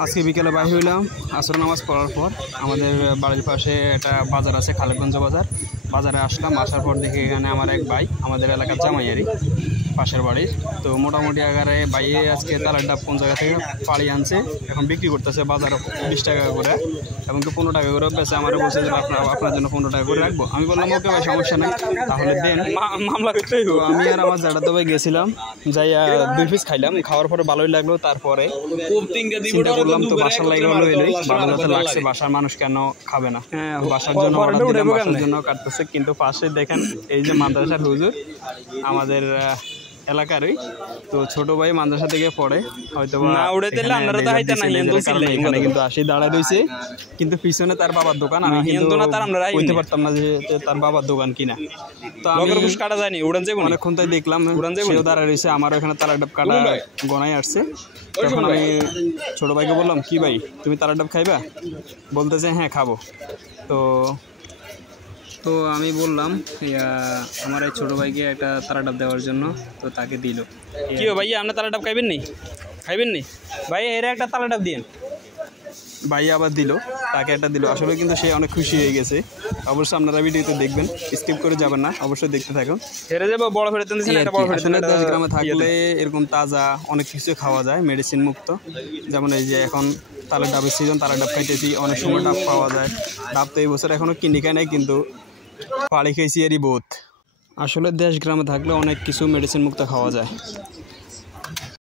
আজকে বিকেলে বাইরে হইলাম আসর নামাজ পড়ার পর। আমাদের বাড়ির পাশে একটা বাজার আছে, খালেকগঞ্জ বাজার। বাজারে আসলাম, আসার পর দেখি এখানে আমার এক ভাই, আমাদের এলাকার জামাইয়ারি পাশের বাড়ির। তো মোটামুটি আগারে ভাইয়ে আজকে তালের ডাব কোন জায়গা থেকে পাড়ি আনছে, এখন বিক্রি করতেছে বাজারে 20 টাকা করে, এবং তো 15 টাকা করে বেছে। আমার বলছে যে আপনার জন্য 15 টাকা করে রাখবো। আমি বললাম ওকে ভাই, সমস্যা নেই, তাহলে দেন, মামলা করতে হইব। আমি আর আমার জায়গাতে ভাই গেছিলাম, যাইয়া 2 পিস খাইলাম। খাওয়ার পরে ভালোই লাগলো। তারপরে চিন্তা করলাম তো বাসার লাগে হলো এলোই, বাজারে লাগছে, বাসার মানুষ কেন খাবে না, বাসার জন্য বাসার জন্য কাটতেছে। কিন্তু পাশে দেখেন এই যে মাদ্রাসার হুজুর আমাদের এলাকারই, তো ছোট ভাই মাদ্রাসা থেকে পড়ে, হয়তো এখানে কিন্তু আসি দাঁড়ায় রয়েছে। কিন্তু পিছনে তার বাবার দোকান, আমি বলতে পারতাম না যে তার বাবার দোকান কিনা। তো আমি কাটা যায়নি, অনেকক্ষণ তাই দেখলাম সেও দাঁড়ায় রয়েছে। আমারও এখানে তালের ডাব কাটা গনায় আসছে। তখন আমি ছোট ভাইকে বললাম, কি ভাই তুমি তালের ডাব খাইবা? বলতেছে হ্যাঁ খাবো। তো আমি বললাম আমার এই ছোটো ভাইকে একটা তালের ডাব দেওয়ার জন্য, তো তাকে দিল। কি ভাইয়া, আপনার তালের ডাব খাইবেন নি ভাই? এর একটা তালের ডাব দিন। ভাই আবার দিল, তাকে একটা দিল। আসলে কিন্তু সে অনেক খুশি হয়ে গেছে। অবশ্যই আপনারা ভিডিওতে দেখবেন, স্কিপ করে যাবেন না, অবশ্যই দেখতে থাকুন। হেরে যাবো বড় গ্রামে থাকলে এরকম তাজা অনেক কিছু খাওয়া যায়, মেডিসিন মুক্ত। যেমন এই যে এখন তালের ডাবের সিজন, তালের ডাব খাইতেছি, অনেক সময় ডাব পাওয়া যায়। ডাব তো এই বছর এখনও কিনে খাই নাই, কিন্তু পাড়ি খেয়েছি এরই বোধ। আসলে দেশ গ্রামে থাকলে অনেক কিছু মেডিসিন মুক্ত খাওয়া যায়।